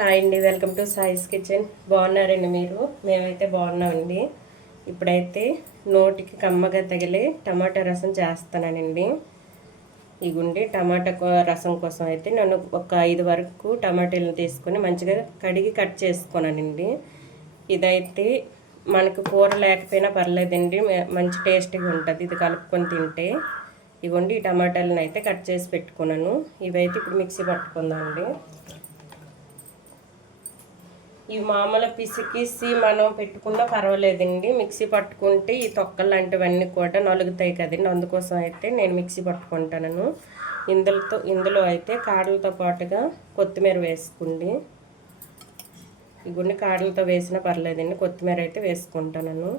Hi అండి welcome to సాయిస్ kitchen. బాగున్నారండి మీరు? మేమైతే బాగున్నామండి. ఇప్పుడైతే నోటికి కమ్మగా తగిలే టమాటా రసం చేస్తానండి ఇగుండి టమాటా కో- రసం కోసం అయితే నేను ఒక ఐదు వరకు టమాటాలను తీసుకొని మంచిగా కడిగి కట్ చేసుకున్నానండి. ఇదైతే మనకు కూర లేకపోయినా పర్లేదండి. మంచి టేస్టీగా ఉంటుంది. ఇది కలుపుకొని తింటే ఇగోండి ఈ టమాటాలను అయితే కట్ చేసి పెట్టుకున్నాను. ఇవైతే ఇప్పుడు మిక్సీ పట్టుకుందామండి. ఈ మామూలు పిసికిసి మనం పెట్టుకున్నా పర్వాలేదండి. మిక్సీ పట్టుకుంటే ఈ తొక్కలు లాంటివన్నీ కూడా నలుగుతాయి కదండి. అందుకోసం అయితే నేను మిక్సీ పట్టుకుంటాను ఇందులతో ఇందులో అయితే కాడలతో పాటుగా కొత్తిమీర వేసుకోండి. ఈ గుండె కాడలతో వేసినా పర్లేదండి కొత్తిమీర అయితే వేసుకుంటాను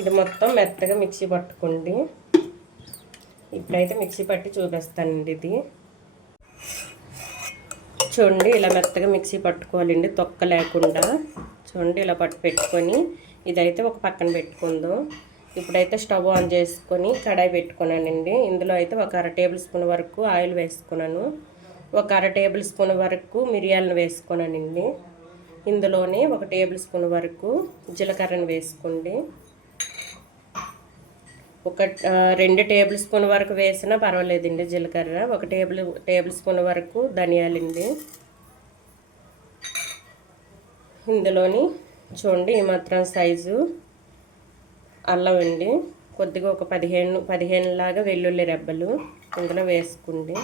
ఇది మొత్తం మెత్తగా మిక్సీ పట్టుకోండి. ఇప్పుడైతే మిక్సీ పట్టి చూపిస్తానండి ఇది. చూడండి ఇలా మెత్తగా మిక్సీ పట్టుకోవాలండి తొక్క లేకుండా. చూడండి ఇలా పట్టు పెట్టుకొని ఇదైతే ఒక పక్కన పెట్టుకుందాం. ఇప్పుడైతే స్టవ్ ఆన్ చేసుకొని కడాయి పెట్టుకున్నానండి. ఇందులో అయితే ఒక అర టేబుల్ స్పూన్ వరకు ఆయిల్ వేసుకున్నాను. ఒక అర టేబుల్ స్పూన్ వరకు మిరియాలను వేసుకున్నానండి. ఇందులోనే ఒక టేబుల్ స్పూన్ వరకు జీలకర్రను వేసుకోండి. ఒక రెండు టేబుల్ స్పూన్ వరకు వేసినా పర్వాలేదండి జీలకర్ర. ఒక టేబుల్ టేబుల్ స్పూన్ వరకు ధనియాలండి. ఇందులోని చూడండి ఈ మాత్రం సైజు అల్లం అండి. కొద్దిగా ఒక పదిహేను పదిహేను లాగా వెల్లుల్లి రెబ్బలు ఇందులో వేసుకోండి.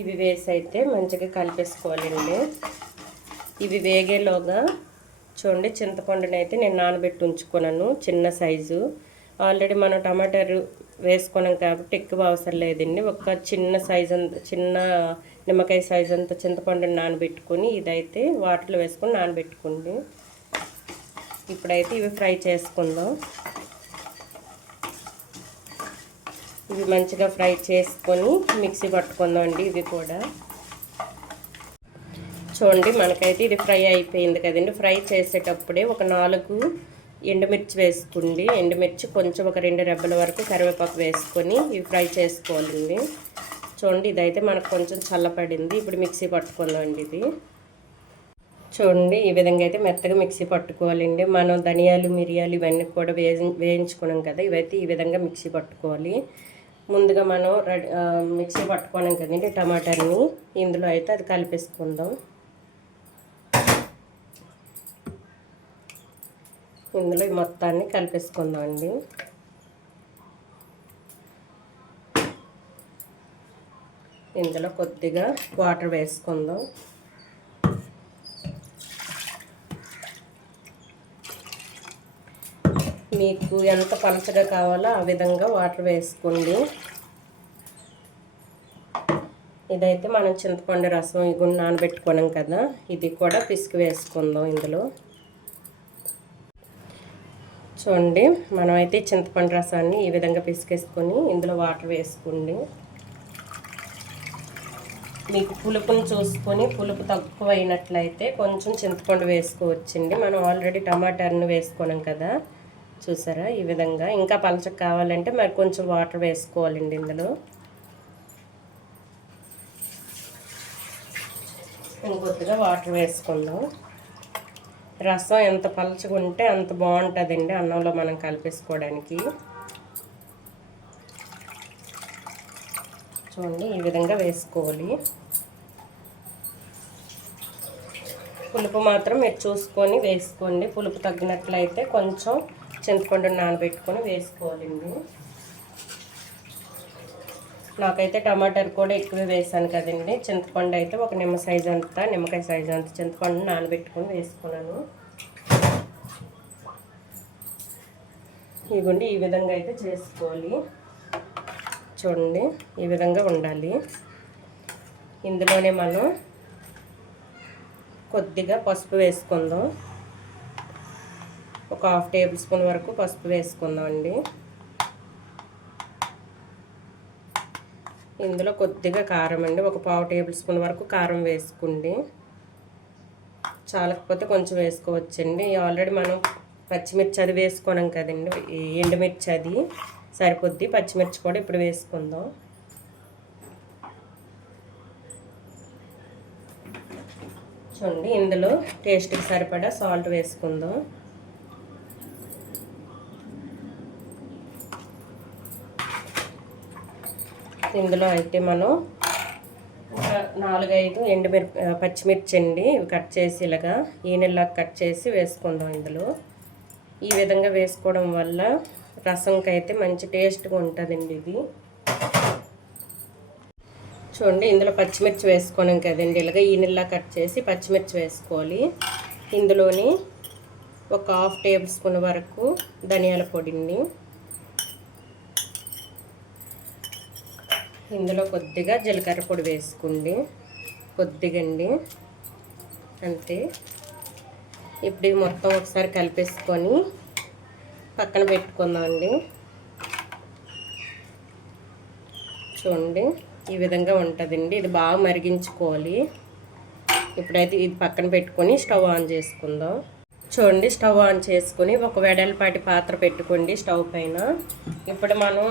ఇవి వేసి అయితే మంచిగా కలిపేసుకోవాలండి. ఇవి వేగేలోగా చూడండి చింతపండుని అయితే నేను నానబెట్టి ఉంచుకున్నాను చిన్న సైజు. ఆల్రెడీ మనం టమాటాలు వేసుకున్నాం కాబట్టి ఎక్కువ అవసరం లేదండి. ఒక చిన్న సైజు అంత చిన్న నిమ్మకాయ సైజు అంత చింతపండుని నానబెట్టుకొని ఇదైతే వాటర్లో వేసుకొని నానబెట్టుకోండి. ఇప్పుడైతే ఇవి ఫ్రై చేసుకుందాం. ఇవి మంచిగా ఫ్రై చేసుకొని మిక్సీ పట్టుకుందాం అండి ఇవి కూడా. చూడండి మనకైతే ఇది ఫ్రై అయిపోయింది కదండి. ఫ్రై చేసేటప్పుడే ఒక నాలుగు ఎండుమిర్చి వేసుకోండి. ఎండుమిర్చి కొంచెం ఒక రెండు రెబ్బల వరకు కరివేపాకు వేసుకొని ఇవి ఫ్రై చేసుకోవాలండి. చూడండి ఇదైతే మనకు కొంచెం చల్లపడింది. ఇప్పుడు మిక్సీ పట్టుకుందామండి ఇది. చూడండి ఈ విధంగా అయితే మెత్తగా మిక్సీ పట్టుకోవాలండి. మనం ధనియాలు మిరియాలు ఇవన్నీ కూడా వేయి వేయించుకున్నాం కదా ఇవైతే ఈ విధంగా మిక్సీ పట్టుకోవాలి. ముందుగా మనం రెడీ మిక్సీ పట్టుకున్నాం కదండి టమాటాని. ఇందులో అయితే అది కలిపేసుకుందాం. ఇందులో ఈ మొత్తాన్ని కలిపేసుకుందాం అండి ఇందులో కొద్దిగా వాటర్ వేసుకుందాం. మీకు ఎంత పలచగా కావాలో ఆ విధంగా వాటర్ వేసుకోండి. ఇదైతే మనం చింతపండు రసం ఇవి నానబెట్టుకున్నాం కదా ఇది కూడా పిసికి వేసుకుందాం ఇందులో. చూడండి మనమైతే చింతపండు రసాన్ని ఈ విధంగా పిసికేసుకొని ఇందులో వాటర్ వేసుకోండి. మీకు పులుపుని చూసుకొని పులుపు తక్కువ అయినట్లయితే కొంచెం చింతపండు వేసుకోవచ్చండి. మనం ఆల్రెడీ టమాటాను వేసుకున్నాం కదా చూసారా? ఈ విధంగా ఇంకా పలచక కావాలంటే మరి కొంచెం వాటర్ వేసుకోవాలండి ఇందులో. ఇంకొద్దిగా వాటర్ వేసుకుందాం. రసం ఎంత పలుచుకుంటే అంత బాగుంటుందండి అన్నంలో మనం కలిపేసుకోవడానికి. చూడండి ఈ విధంగా వేసుకోవాలి. పులుపు మాత్రం మీరు చూసుకొని వేసుకోండి. పులుపు తగ్గినట్లయితే కొంచెం చింతపండు నానబెట్టుకొని వేసుకోవాలండి. నాకైతే టమాటాలు కూడా ఎక్కువ వేసాను కదండి. చింతపండు అయితే ఒక నిమ్మ సైజు అంతా నిమ్మకాయ సైజు అంత చింతపండు నానబెట్టుకొని వేసుకున్నాను. ఇవ్వండి ఈ విధంగా అయితే చేసుకోవాలి. చూడండి ఈ విధంగా ఉండాలి. ఇందులోనే మనం కొద్దిగా పసుపు వేసుకుందాం. ఒక హాఫ్ టేబుల్ స్పూన్ వరకు పసుపు వేసుకుందాం అండి ఇందులో కొద్దిగా కారం అండి. ఒక పావు టేబుల్ స్పూన్ వరకు కారం వేసుకోండి చాలకపోతే కొంచెం వేసుకోవచ్చండి. ఆల్రెడీ మనం పచ్చిమిర్చి అది వేసుకున్నాం కదండి. ఎండుమిర్చి అది సరిపోద్ది. పచ్చిమిర్చి కూడా ఇప్పుడు వేసుకుందాం. చూడండి ఇందులో టేస్ట్కి సరిపడా సాల్ట్ వేసుకుందాం. ఇందులో అయితే మనం ఒక నాలుగైదు ఎండుమిరప పచ్చిమిర్చి అండి ఇవి కట్ చేసి ఇలాగా ఈనెల్లా కట్ చేసి వేసుకుందాం ఇందులో. ఈ విధంగా వేసుకోవడం వల్ల రసంకి అయితే మంచి టేస్ట్గా ఉంటుందండి ఇది. చూడండి ఇందులో పచ్చిమిర్చి వేసుకోవడం కదండి. ఇలాగ ఈనెల్లా కట్ చేసి పచ్చిమిర్చి వేసుకోవాలి. ఇందులోని ఒక హాఫ్ టేబుల్ స్పూన్ వరకు ధనియాల పొడిని ఇందులో కొద్దిగా జీలకర్ర పొడి వేసుకోండి. కొద్దిగా అండి అంతే. ఇప్పుడు ఇవి మొత్తం ఒకసారి కలిపేసుకొని పక్కన పెట్టుకుందామండి. చూడండి ఈ విధంగా ఉంటుందండి. ఇది బాగా మరిగించుకోవాలి. ఇప్పుడైతే ఇది పక్కన పెట్టుకొని స్టవ్ ఆన్ చేసుకుందాం. చూడండి స్టవ్ ఆన్ చేసుకొని ఒక వెడల్పాటి పాత్ర పెట్టుకోండి స్టవ్ పైన. ఇప్పుడు మనం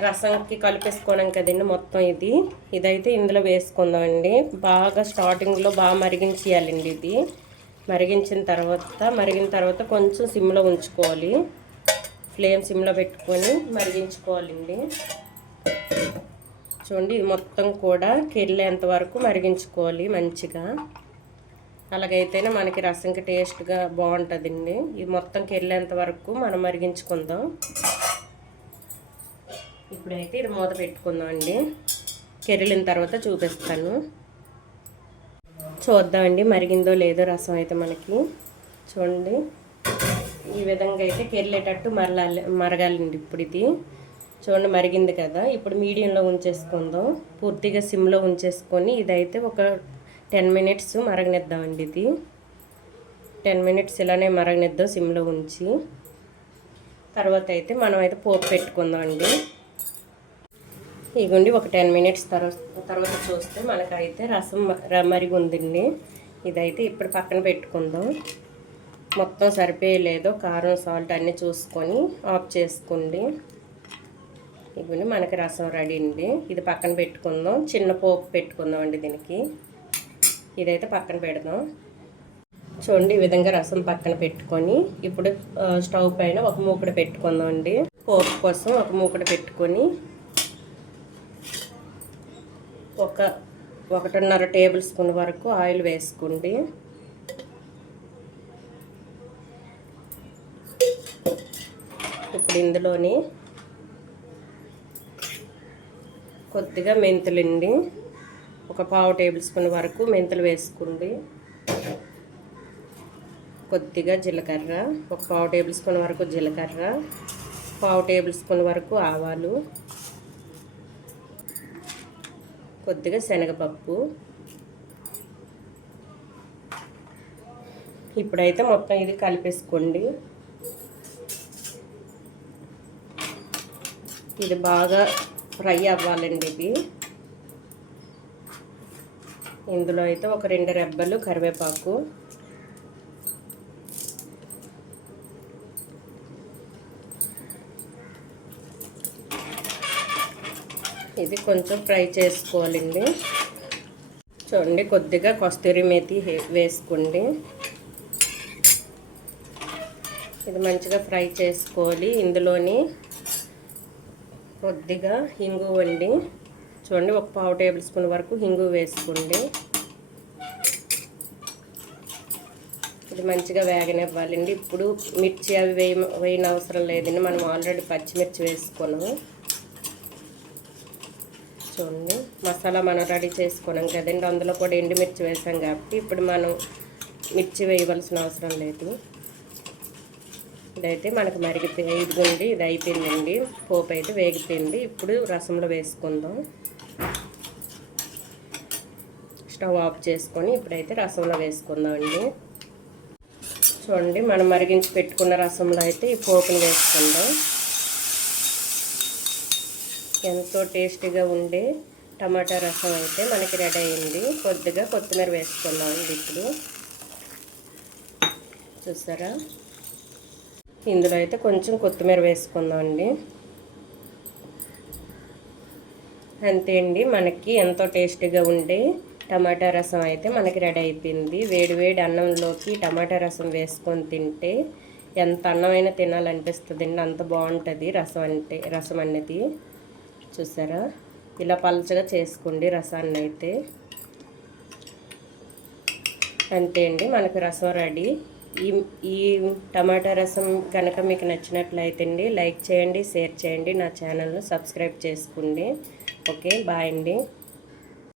రసంకి కలిపేసుకోవడం కదండి మొత్తం ఇది. ఇదైతే ఇందులో వేసుకుందామండి. బాగా స్టార్టింగ్లో బాగా మరిగించేయాలండి ఇది. మరిగించిన తర్వాత మరిగిన తర్వాత కొంచెం సిమ్లో ఉంచుకోవాలి. ఫ్లేమ్ సిమ్లో పెట్టుకొని మరిగించుకోవాలండి. చూడండి ఇది మొత్తం కూడా కెళ్ళేంత వరకు మరిగించుకోవాలి మంచిగా. అలాగైతేనే మనకి రసంకి టేస్ట్గా బాగుంటుందండి. ఇది మొత్తం కెళ్ళేంత వరకు మనం మరిగించుకుందాం. ఇప్పుడైతే ఇది మూత పెట్టుకుందాం అండి కెరిలిన తర్వాత చూపిస్తాను. చూద్దామండి మరిగిందో లేదో రసం అయితే మనకి. చూడండి. ఈ విధంగా అయితే కెరిలేటట్టు మరలాలి మరగాలండి ఇప్పుడు ఇది. చూడండి మరిగింది కదా. ఇప్పుడు మీడియంలో ఉంచేసుకుందాం. పూర్తిగా సిమ్లో ఉంచేసుకొని ఇదైతే ఒక టెన్ మినిట్స్ మరగనిద్దామండి ఇది. టెన్ మినిట్స్ ఇలానే మరగనిద్దాం సిమ్లో ఉంచి. తర్వాత అయితే మనం అయితే పోపు పెట్టుకుందాం అండి ఇగుండి ఒక టెన్ మినిట్స్ తర్వాత తర్వాత చూస్తే మనకైతే రసం మరిగి ఉందండి. ఇదైతే ఇప్పుడు పక్కన పెట్టుకుందాం. మొత్తం సరిపోయలేదో కారం సాల్ట్ అన్నీ చూసుకొని ఆఫ్ చేసుకోండి. ఇవ్వండి మనకి రసం రెడీ అండి. ఇది పక్కన పెట్టుకుందాం. చిన్న పోపు పెట్టుకుందాం అండి దీనికి. ఇదైతే పక్కన పెడదాం. చూడండి ఈ విధంగా రసం పక్కన పెట్టుకొని ఇప్పుడు స్టవ్ పైన ఒక మూకడ పెట్టుకుందాం అండి. పోపు కోసం ఒక మూకడ పెట్టుకొని ఒక ఒకటిన్నర టేబుల్ స్పూన్ వరకు ఆయిల్ వేసుకోండి. ఇప్పుడు ఇందులోని కొద్దిగా మెంతులండి ఒక పావు టేబుల్ స్పూన్ వరకు మెంతులు వేసుకోండి. కొద్దిగా జీలకర్ర ఒక పావు టేబుల్ స్పూన్ వరకు జీలకర్ర పావు టేబుల్ స్పూన్ వరకు ఆవాలు కొద్దిగా శనగపప్పు. ఇప్పుడైతే మొత్తం ఇది కలిపేసుకోండి. ఇది బాగా ఫ్రై అవ్వాలండి ఇది. ఇందులో అయితే ఒక రెండు రెబ్బలు కరివేపాకు. ఇది కొంచెం ఫ్రై చేసుకోవాలండి. చూడండి కొద్దిగా కస్తూరి మేతి వేసుకోండి. ఇది మంచిగా ఫ్రై చేసుకోవాలి. ఇందులోని కొద్దిగా హింగు వండి చూడండి ఒక పావు టేబుల్ స్పూన్ వరకు హింగు వేసుకోండి. ఇది మంచిగా వేగనివ్వాలండి. ఇప్పుడు మిర్చి అవి వేయ వేయన అవసరం లేదండి. మనం ఆల్రెడీ పచ్చిమిర్చి వేసుకున్నాము చూడండి. మసాలా మనం రెడీ చేసుకున్నాం కదండి. అందులో కూడా ఎండుమిర్చి వేసాం కాబట్టి ఇప్పుడు మనం మిర్చి వేయవలసిన అవసరం లేదు. ఇదైతే మనకు మరిగితే ఇదిగుండి ఇది అయిపోయిందండి. పోపు అయితే వేగిపోయింది. ఇప్పుడు రసంలో వేసుకుందాం. స్టవ్ ఆఫ్ చేసుకొని ఇప్పుడైతే రసంలో వేసుకుందామండి. చూడండి మనం మరిగించి పెట్టుకున్న రసంలో అయితే ఈ పోపుని వేసుకుందాం. ఎంతో టేస్టీగా ఉండే టమాటా రసం అయితే మనకి రెడీ అయింది. కొద్దిగా కొత్తిమీర వేసుకుందామండి ఇప్పుడు. చూసారా? ఇందులో అయితే కొంచెం కొత్తిమీర వేసుకుందామండి అంతే అండి మనకి ఎంతో టేస్టీగా ఉండే టమాటా రసం అయితే మనకి రెడీ అయిపోయింది. వేడి వేడి అన్నంలోకి టమాటా రసం వేసుకొని తింటే ఎంత అన్నమైనా తినాలనిపిస్తుందండి. అంత బాగుంటుంది రసం అంటే రసం అనేది. చూసారా? ఇలా పలచగా చేసుకోండి రసాన్ని అయితే. అంతే అండి మనకు రసం రెడీ. ఈ ఈ టమాటా రసం కనుక మీకు నచ్చినట్లయితే అండి లైక్ చేయండి షేర్ చేయండి నా ఛానల్ను సబ్స్క్రైబ్ చేసుకోండి. ఓకే బాయ్ అండి.